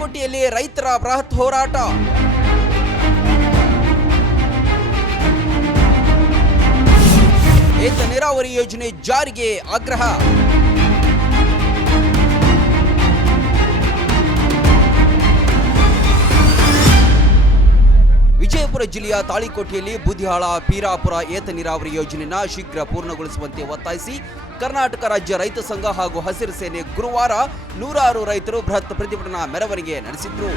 ತಾಳಿಕೋಟೆಯಲ್ಲಿ ರೈತರ ಬೃಹತ್ ಹೋರಾಟ. ಏತ ನೀರಾವರಿ ಯೋಜನೆ ಜಾರಿಗೆ ಆಗ್ರಹ. ವಿಜಯಪುರ ಜಿಲ್ಲೆಯ ತಾಳಿಕೋಟೆಯಲ್ಲಿ ಬೂದಿಹಾಳ ಪೀರಾಪುರ ಏತ ನೀರಾವರಿ ಯೋಜನೆಯನ್ನು ಶೀಘ್ರ ಪೂರ್ಣಗೊಳಿಸುವಂತೆ ಒತ್ತಾಯಿಸಿ ಕರ್ನಾಟಕ ರಾಜ್ಯ ರೈತ ಸಂಘ ಹಾಗೂ ಹಸಿರು ಸೇನೆ ಗುರುವಾರ ನೂರಾರು ರೈತರು ಬೃಹತ್ ಪ್ರತಿಭಟನಾ ಮೆರವಣಿಗೆ ನಡೆಸಿದ್ರು.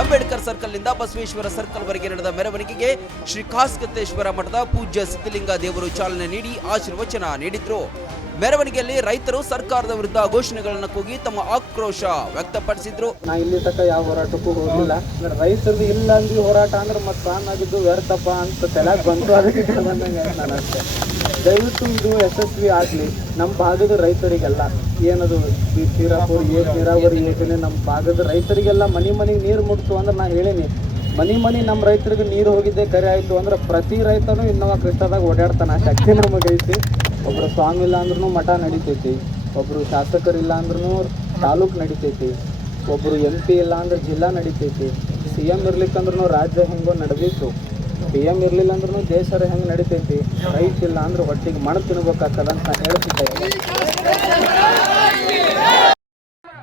ಅಂಬೇಡ್ಕರ್ ಸರ್ಕಲ್ನಿಂದ ಬಸವೇಶ್ವರ ಸರ್ಕಲ್ ವರೆಗೆ ನಡೆದ ಮೆರವಣಿಗೆಗೆ ಶ್ರೀ ಕಾಸ್ಕತೇಶ್ವರ ಮಠದ ಪೂಜ್ಯ ಸಿದ್ಧಲಿಂಗ ದೇವರು ಚಾಲನೆ ನೀಡಿ ಆಶೀರ್ವಚನ ನೀಡಿದ್ರು. ಮೆರವಣಿಗೆಯಲ್ಲಿ ರೈತರು ಸರ್ಕಾರದ ವಿರುದ್ಧ ಘೋಷಣೆಗಳನ್ನು ಕೂಗಿ ತಮ್ಮ ಆಕ್ರೋಶ ವ್ಯಕ್ತಪಡಿಸಿದ್ರು. ನಾ ಇಲ್ಲಿ ತನಕ ಯಾವ ಹೋರಾಟಕ್ಕೂ ಹೋಗಿಲ್ಲ. ರೈತರದ್ದು ಇಲ್ಲ ಅಂದ್ವಿ ಹೋರಾಟ ಅಂದ್ರೆ ಮತ್ತೆ ತಾನಾಗಿದ್ದು ವ್ಯರ್ಥಪ್ಪ ಅಂತ ತಲೆಗೆ ಬಂತು. ಅದಕ್ಕೆ ನಾನು ಅಷ್ಟೇ. ದಯವಿಟ್ಟು ಇದು ಯಶಸ್ವಿ ಆಗಲಿ. ನಮ್ಮ ಭಾಗದ ರೈತರಿಗೆಲ್ಲ ಏನದು ಪೀರಾಪುರ ನೀರಾವರಿ ಯೋಜನೆ ನಮ್ಮ ಭಾಗದ ರೈತರಿಗೆಲ್ಲ ಮನೆಗೆ ನೀರು ಮುಟ್ತು ಅಂದ್ರೆ ನಾ ಹೇಳೀನಿ. ಮನೆ ನಮ್ಮ ರೈತರಿಗೆ ನೀರು ಹೋಗಿದ್ದೆ ಕರೆ ಆಯಿತು ಅಂದ್ರೆ ಪ್ರತಿ ರೈತನೂ ಇನ್ನೋವ ಕೃಷ್ಣದಾಗ ಓಡಾಡ್ತಾನೆ. ಆ ಶಕ್ತಿ ನಮಗೈತಿ. ಒಬ್ಬರು ಸ್ವಾಮಿ ಇಲ್ಲ ಅಂದ್ರೂ ಮಠ ನಡಿತೈತಿ, ಒಬ್ಬರು ಶಾಸಕರಿಲ್ಲ ಅಂದ್ರೂ ತಾಲೂಕು ನಡಿತೈತಿ, ಒಬ್ಬರು MP ಇಲ್ಲ ಅಂದ್ರೆ ಜಿಲ್ಲಾ ನಡಿತೈತಿ, CM ಇರ್ಲಿಕ್ಕಂದ್ರೂ ರಾಜ್ಯ ಹೆಂಗೋ ನಡೆದಿತ್ತು, PM ಇರಲಿಲ್ಲ ಅಂದ್ರೂ ದೇಶರ ಹೆಂಗೆ ನಡಿತೈತಿ. ರೈತ ಇಲ್ಲ ಅಂದ್ರೆ ಹೊಟ್ಟಿಗೆ ಮಣ್ಣು ತಿನ್ಬೇಕಾಗ್ತದಂತ ಹೇಳ್ತಿದ್ದೆ.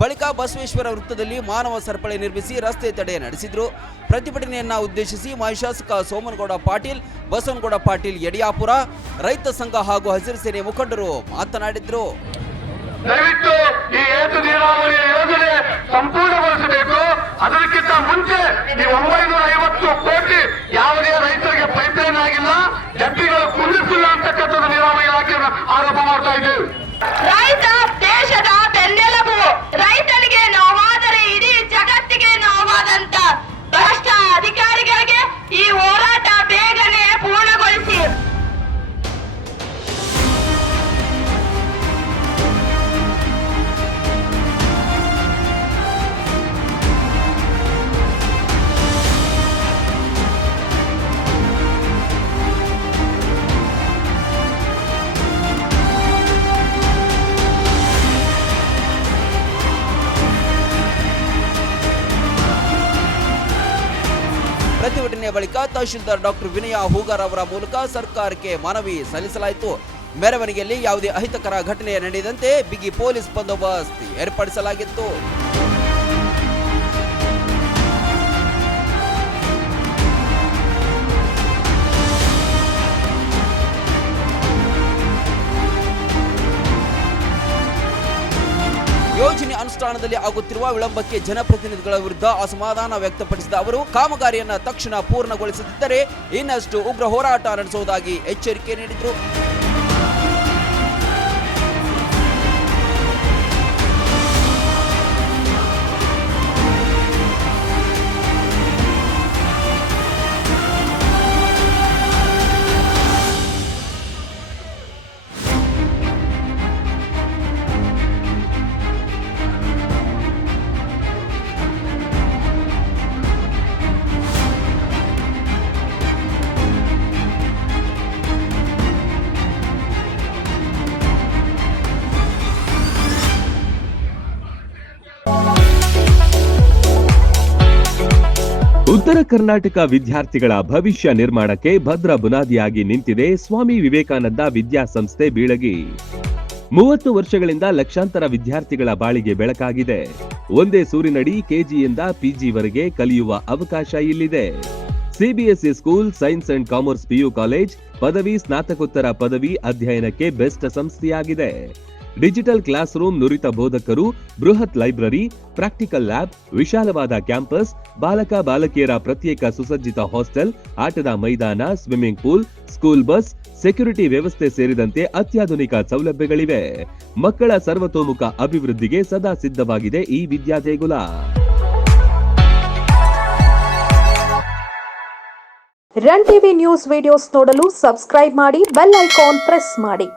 ಬಳಿಕ ಬಸವೇಶ್ವರ ವೃತ್ತದಲ್ಲಿ ಮಾನವ ಸರಪಳಿ ನಿರ್ಮಿಸಿ ರಸ್ತೆ ತಡೆ ನಡೆಸಿದ್ರು. ಪ್ರತಿಭಟನೆಯನ್ನ ಉದ್ದೇಶಿಸಿ ಮಾಜಿ ಶಾಸಕ ಸೋಮನಗೌಡ ಪಾಟೀಲ್, ಬಸವನಗೌಡ ಪಾಟೀಲ್ ಯಡಿಯಾಪುರ, ರೈತ ಸಂಘ ಹಾಗೂ ಹಸಿರು ಸೇನೆ ಮುಖಂಡರು ಮಾತನಾಡಿದ್ರು. ದಯವಿಟ್ಟು ಈ ಏತ ನೀರಾವರಿ ಯೋಜನೆ ಸಂಪೂರ್ಣಗೊಳಿಸಬೇಕು. ಅದಕ್ಕಿಂತ ಮುಂಚೆ ಈ 950 ಕೋಟಿ ಯಾವುದೇ ರೈತರಿಗೆ ಪೈಪ್ಲೈನ್ ಆಗಿಲ್ಲ, ಜಟ್ಟಿಗಳು ಕುಂದಿಸಿಲ್ಲ ಅಂತಕ್ಕಂಥದ್ದು ನೀರಾವರಿ ಇಲಾಖೆ ಆರೋಪ ಮಾಡ್ತಾ ಇದ್ದೇವೆ. ರೈತ ದೇಶದ ಬೆನ್ನೆಲುಬು. ರೈತನಿಗೆ ನೋವಾದರೆ ಇಡೀ ಜಗತ್ತಿಗೆ ನೋವಾದಂತ ಭ್ರಷ್ಟ ಅಧಿಕಾರಿಗಳಿಗೆ ಈ ಹೋರಾಟ ಬೇಗನೆ ಪೂರ್ಣಗೊಳಿಸಿ. ಪ್ರತಿಭಟನೆಯ ಬಳಿಕ ತಹಶೀಲ್ದಾರ್ ಡಾಕ್ಟರ್ ವಿನಯ ಹೂಗಾರ್ ಅವರ ಮೂಲಕ ಸರ್ಕಾರಕ್ಕೆ ಮನವಿ ಸಲ್ಲಿಸಲಾಯಿತು. ಮೆರವಣಿಗೆಯಲ್ಲಿ ಯಾವುದೇ ಅಹಿತಕರ ಘಟನೆ ನಡೆಯದಂತೆ ಬಿಗಿ ಪೊಲೀಸ್ ಬಂದೋಬಸ್ತ್ ಏರ್ಪಡಿಸಲಾಗಿತ್ತು. ಯೋಜನೆ ಅನುಷ್ಠಾನದಲ್ಲಿ ಆಗುತ್ತಿರುವ ವಿಳಂಬಕ್ಕೆ ಜನಪ್ರತಿನಿಧಿಗಳ ವಿರುದ್ಧ ಅಸಮಾಧಾನ ವ್ಯಕ್ತಪಡಿಸಿದ ಅವರು ಕಾಮಗಾರಿಯನ್ನು ತಕ್ಷಣ ಪೂರ್ಣಗೊಳಿಸದಿದ್ದರೆ ಇನ್ನಷ್ಟು ಉಗ್ರ ಹೋರಾಟ ನಡೆಸುವುದಾಗಿ ಎಚ್ಚರಿಕೆ ನೀಡಿದರು. ಉತ್ತರ ಕರ್ನಾಟಕ ವಿದ್ಯಾರ್ಥಿಗಳ ಭವಿಷ್ಯ ನಿರ್ಮಾಣಕ್ಕೆ ಭದ್ರ ಬುನಾದಿಯಾಗಿ ನಿಂತಿದೆ ಸ್ವಾಮಿ ವಿವೇಕಾನಂದ ವಿದ್ಯಾಸಂಸ್ಥೆ ಬೀಳಗಿ. 30 ವರ್ಷಗಳಿಂದ ಲಕ್ಷಾಂತರ ವಿದ್ಯಾರ್ಥಿಗಳ ಬಾಳಿಗೆ ಬೆಳಕಾಗಿದೆ. ಒಂದೇ ಸೂರಿನಡಿ KGಯಿಂದ PG ವರೆಗೆ ಕಲಿಯುವ ಅವಕಾಶ ಇಲ್ಲಿದೆ. CBSE school, science and commerce PU college, ಪದವಿ ಸ್ನಾತಕೋತ್ತರ ಪದವಿ ಅಧ್ಯಯನಕ್ಕೆ ಬೆಸ್ಟ್ ಸಂಸ್ಥೆಯಾಗಿದೆ. ಡಿಜಿಟಲ್ ಕ್ಲಾಸ್ ರೂಮ್, ನುರಿತ ಬೋಧಕರು, ಬೃಹತ್ ಲೈಬ್ರರಿ, ಪ್ರಾಕ್ಟಿಕಲ್ ಲ್ಯಾಬ್, ವಿಶಾಲವಾದ ಕ್ಯಾಂಪಸ್, ಬಾಲಕ ಬಾಲಕಿಯರ ಪ್ರತ್ಯೇಕ ಸುಸಜ್ಜಿತ ಹಾಸ್ಟೆಲ್, ಆಟದ ಮೈದಾನ, swimming pool, school bus, security ವ್ಯವಸ್ಥೆ ಸೇರಿದಂತೆ ಅತ್ಯಾಧುನಿಕ ಸೌಲಭ್ಯಗಳಿವೆ. ಮಕ್ಕಳ ಸರ್ವತೋಮುಖ ಅಭಿವೃದ್ಧಿಗೆ ಸದಾ ಸಿದ್ಧವಾಗಿದೆ ಈ ವಿದ್ಯಾದೇಗುಲ. ರನ್ ಟಿವಿ ನ್ಯೂಸ್ ವಿಡಿಯೋಸ್ ನೋಡಲು ಸಬ್ಸ್ಕ್ರೈಬ್ ಮಾಡಿ, ಬೆಲ್ ಐಕಾನ್ ಪ್ರೆಸ್ ಮಾಡಿ.